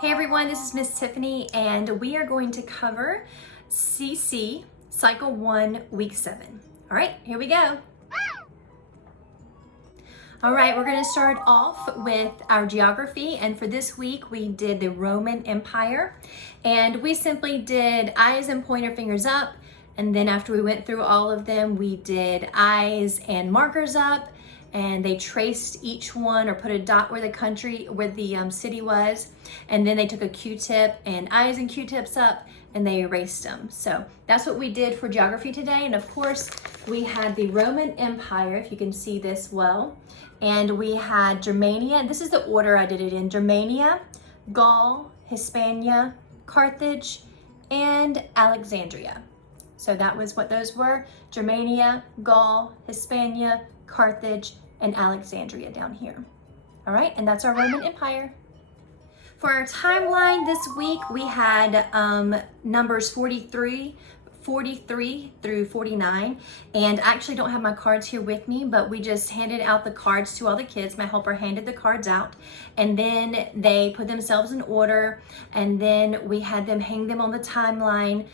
Hey everyone, this is Miss Tiffany and we are going to cover CC Cycle 1 Week 7. All right, here we go. All right, we're going to start off with our geography, and for this week we did the Roman Empire, and we simply did eyes and pointer fingers up, and then after we went through all of them we did eyes and markers up, and they traced each one or put a dot where the city was, and then they took a Q-tip and eyes and Q-tips up and they erased them. So that's what we did for geography today. And of course we had the Roman Empire, if you can see this well, and we had Germania, and this is the order I did it in: Germania, Gaul, Hispania, Carthage, and Alexandria. So that was what those were: Germania, Gaul, Hispania, Carthage, and Alexandria down here. All right, and that's our Roman Empire. For our timeline this week, we had numbers 43 through 49, and I actually don't have my cards here with me, but we just handed out the cards to all the kids. My helper handed the cards out, and then they put themselves in order, and then we had them hang them on the timeline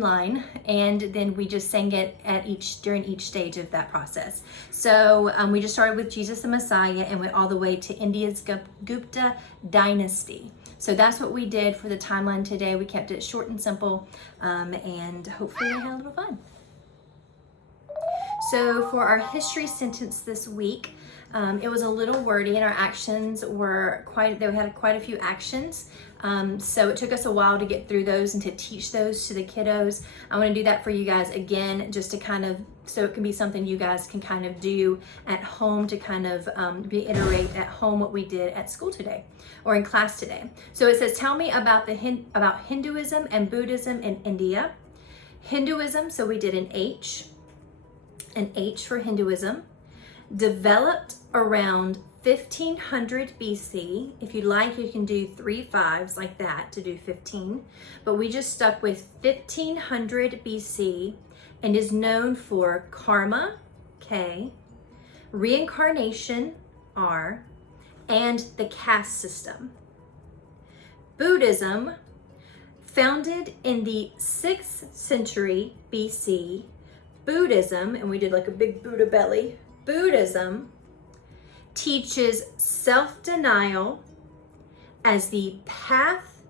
line, and then we just sang it during each stage of that process. So we just started with Jesus the Messiah and went all the way to India's Gupta dynasty. So that's what we did for the timeline today. We kept it short and simple, and hopefully we had a little fun. So for our history sentence this week, it was a little wordy, and our actions were they had quite a few actions. So it took us a while to get through those and to teach those to the kiddos. I want to do that for you guys again, just to so it can be something you guys can kind of do at home to kind of reiterate at home what we did at school today or in class today. So it says, tell me about about Hinduism and Buddhism in India. Hinduism, so we did an H for Hinduism, developed around 1500 BC. If you like, you can do 3 5s like that to do 15, but we just stuck with 1500 BC, and is known for karma, K, reincarnation, R, and the caste system. Buddhism, founded in the 6th century BC, Buddhism, and we did like a big Buddha belly, Buddhism teaches self-denial as the path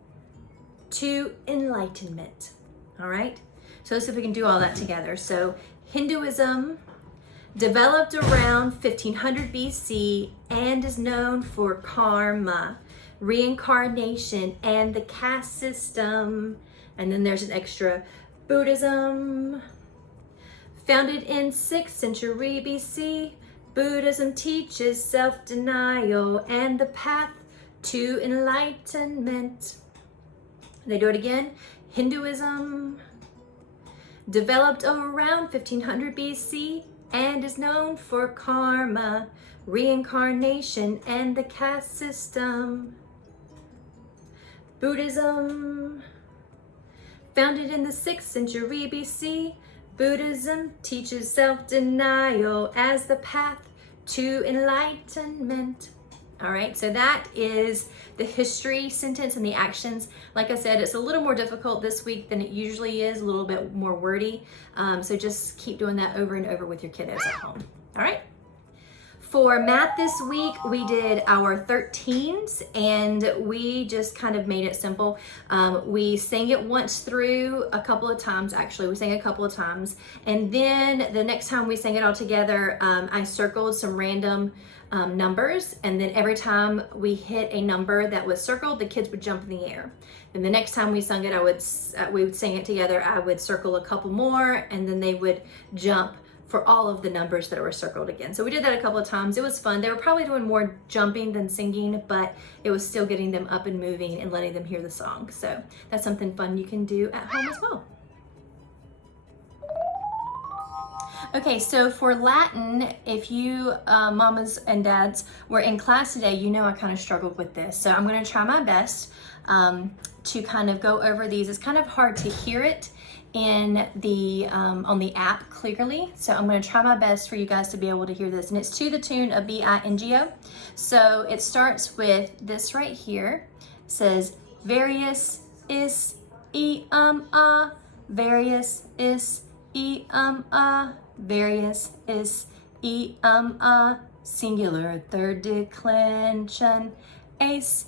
to enlightenment. All right, so let's see if we can do all that together. So Hinduism developed around 1500 BC and is known for karma, reincarnation, and the caste system. And then there's an extra: Buddhism, founded in 6th century BC, Buddhism teaches self-denial and the path to enlightenment. They do it again. Hinduism developed around 1500 BC and is known for karma, reincarnation, and the caste system. Buddhism, founded in the 6th century BC, Buddhism teaches self-denial as the path to enlightenment. All right, so that is the history sentence and the actions. Like I said, it's a little more difficult this week than it usually is, a little bit more wordy. So just keep doing that over and over with your kiddos at home. All right. For math this week, we did our 13s, and we just kind of made it simple. We sang it once through a couple of times, actually. We sang a couple of times. And then the next time we sang it all together, I circled some random numbers, and then every time we hit a number that was circled, the kids would jump in the air. And the next time we sung it, we would sing it together. I would circle a couple more, and then they would jump for all of the numbers that were circled again. So we did that a couple of times. It was fun. They were probably doing more jumping than singing, but it was still getting them up and moving and letting them hear the song. So that's something fun you can do at home as well. Okay, so for Latin, if you mamas and dads were in class today, you know I kind of struggled with this. So I'm going to try my best to kind of go over these. It's kind of hard to hear it in the on the app clearly. So I'm going to try my best for you guys to be able to hear this. And it's to the tune of B-I-N-G-O. So it starts with this right here. It says, various is various is various is singular third declension ace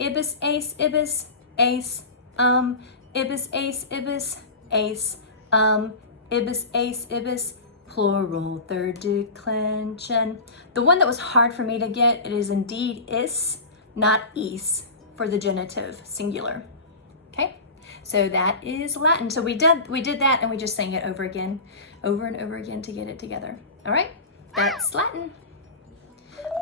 ibis ace ibis ace ibis ace ibis ace ibis ace ibis plural third declension. The one that was hard for me to get, it is indeed is, not is, for the genitive singular. Okay, so that is Latin. So we did that, and we just sang it over and over again to get it together. All right, that's Latin.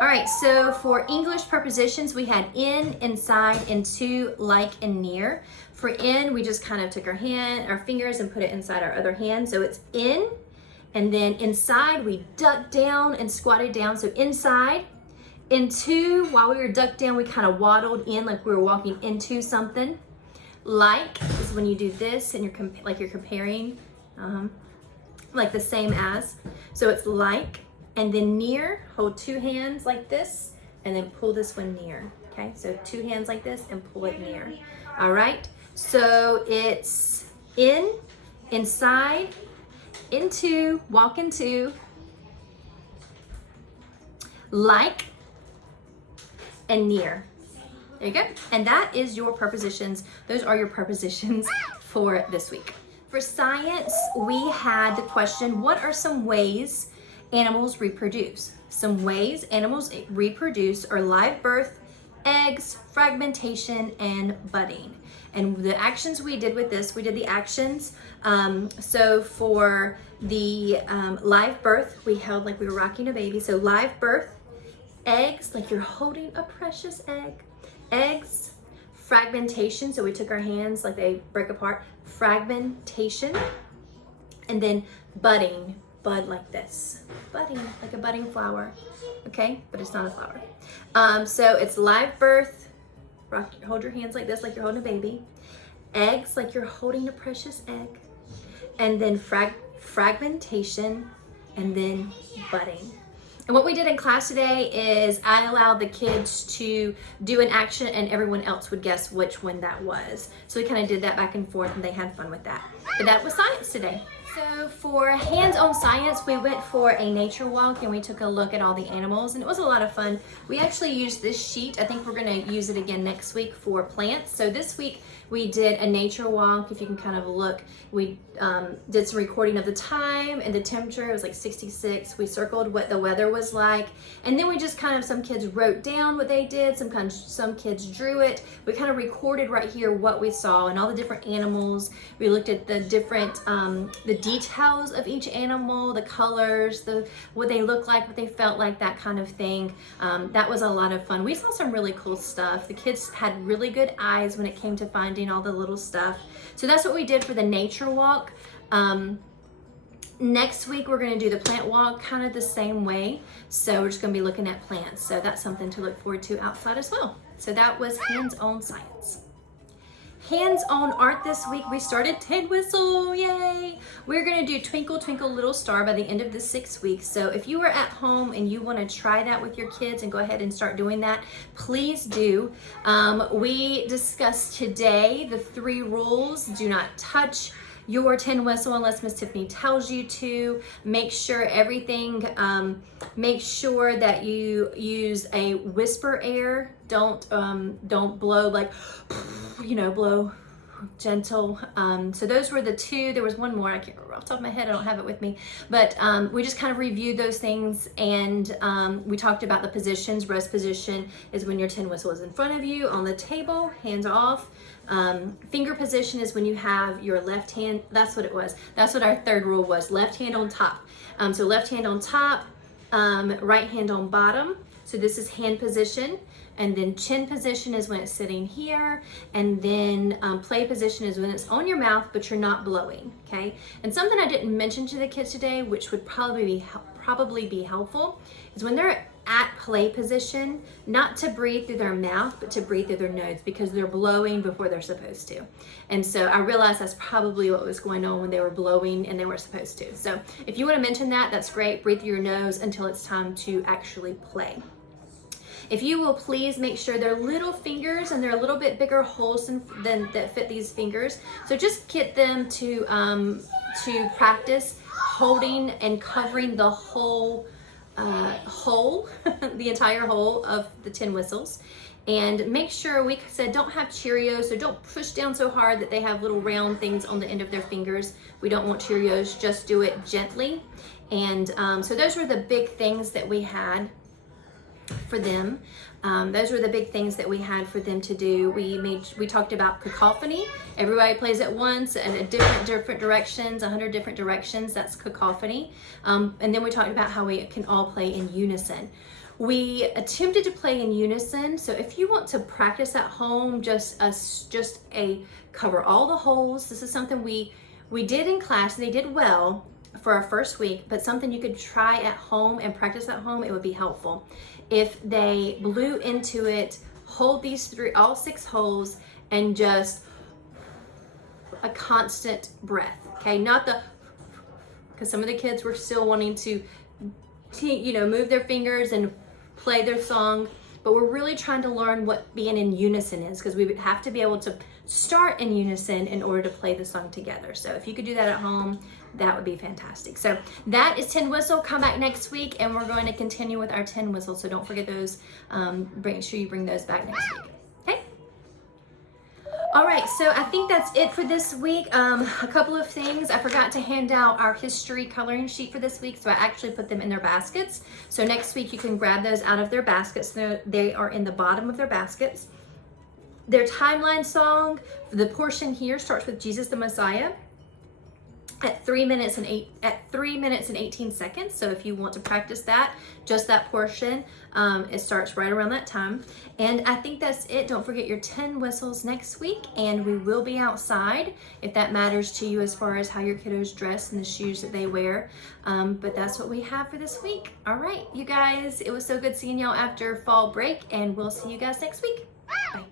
All right, so for English prepositions, we had in, inside, into, like, and near. For in, we just kind of took our fingers and put it inside our other hand. So it's in, and then inside, we ducked down and squatted down. So inside. Into, while we were ducked down, we kind of waddled in like we were walking into something. Like is when you do this and you're comparing, like the same as. So it's like, and then near, hold two hands like this, and then pull this one near. Okay, so two hands like this and pull it near. All right, so it's in, inside, into, walk into, like, and near. There you go. And that is your prepositions. Those are your prepositions for this week. For science, we had the question, what are some ways animals reproduce? Some ways animals reproduce are live birth, eggs, fragmentation, and budding. And the actions we did with this, we did the actions. So for the live birth, we held like we were rocking a baby. So live birth, eggs, like you're holding a precious egg. Eggs, fragmentation, so we took our hands like they break apart. Fragmentation, and then budding, bud like this. Budding, like a budding flower, okay? But it's not a flower. So it's live birth, hold your hands like this, like you're holding a baby. Eggs, like you're holding a precious egg. And then fragmentation, and then budding. And what we did in class today is I allowed the kids to do an action and everyone else would guess which one that was. So we kind of did that back and forth and they had fun with that. But that was science today. So for hands-on science, we went for a nature walk and we took a look at all the animals and it was a lot of fun. We actually used this sheet. I think we're going to use it again next week for plants. So this week we did a nature walk. If you can kind of look, we did some recording of the time and the temperature. It was like 66. We circled what the weather was like. And then we just kind of, some kids wrote down what they did. Some kids drew it. We kind of recorded right here what we saw and all the different animals. We looked at the different, the details of each animal, the colors, what they looked like, what they felt like, that kind of thing. That was a lot of fun. We saw some really cool stuff. The kids had really good eyes when it came to finding all the little stuff. So that's what we did for the nature walk. Next week we're going to do the plant walk kind of the same way. So we're just going to be looking at plants. So that's something to look forward to outside as well. So that was hands-on science. Hands-on art this week, we started tin whistle, yay! We're gonna do Twinkle Twinkle Little Star by the end of the 6 weeks. So if you are at home and you wanna try that with your kids and go ahead and start doing that, please do. We discussed today the 3 rules. Do not touch your tin whistle unless Miss Tiffany tells you to. Make sure everything, make sure that you use a whisper air. Don't blow like, you know, blow gentle. So those were the 2. There was one more, I can't remember off the top of my head, I don't have it with me. But we just kind of reviewed those things and we talked about the positions. Rest position is when your tin whistle is in front of you on the table, hands off. Finger position is when you have your left hand, that's what it was. That's what our 3rd rule was, left hand on top. So left hand on top, right hand on bottom. So this is hand position. And then chin position is when it's sitting here. And then play position is when it's on your mouth, but you're not blowing, okay? And something I didn't mention to the kids today, which would probably be helpful, is when they're at play position, not to breathe through their mouth, but to breathe through their nose, because they're blowing before they're supposed to. And so I realized that's probably what was going on when they were blowing and they were supposed to. So if you want to mention that, that's great. Breathe through your nose until it's time to actually play. If you will please make sure they're little fingers and they're a little bit bigger holes than that fit these fingers. So just get them to practice holding and covering the whole hole, the entire hole of the tin whistles. And make sure, we said don't have Cheerios, so don't push down so hard that they have little round things on the end of their fingers. We don't want Cheerios, just do it gently. And so those were the big things that we had for them. Those were the big things that we had for them to do. We talked about cacophony. Everybody plays at once and at different directions, 100 different directions. That's cacophony. And then we talked about how we can all play in unison. We attempted to play in unison. So if you want to practice at home, just cover all the holes. This is something we did in class. They did well for our first week, but something you could try at home and practice at home. It would be helpful if they blew into it, hold these all 6 holes, and just a constant breath. Okay, not the, because some of the kids were still wanting to move their fingers and play their song, but we're really trying to learn what being in unison is, because we would have to be able to start in unison in order to play the song together. So if you could do that at home, that would be fantastic. So that is tin whistle. Come back next week and we're going to continue with our tin whistle. So don't forget those. Make sure you bring those back next week. Okay. All right. So I think that's it for this week. A couple of things. I forgot to hand out our history coloring sheet for this week. So I actually put them in their baskets. So next week you can grab those out of their baskets. They are in the bottom of their baskets. Their timeline song, the portion here starts with Jesus the Messiah at 3 minutes and 18 seconds. So if you want to practice that, just that portion, it starts right around that time. And I think that's it. Don't forget your tin whistles next week, and we will be outside if that matters to you as far as how your kiddos dress and the shoes that they wear. But that's what we have for this week. All right, you guys, it was so good seeing y'all after fall break, and we'll see you guys next week. Bye.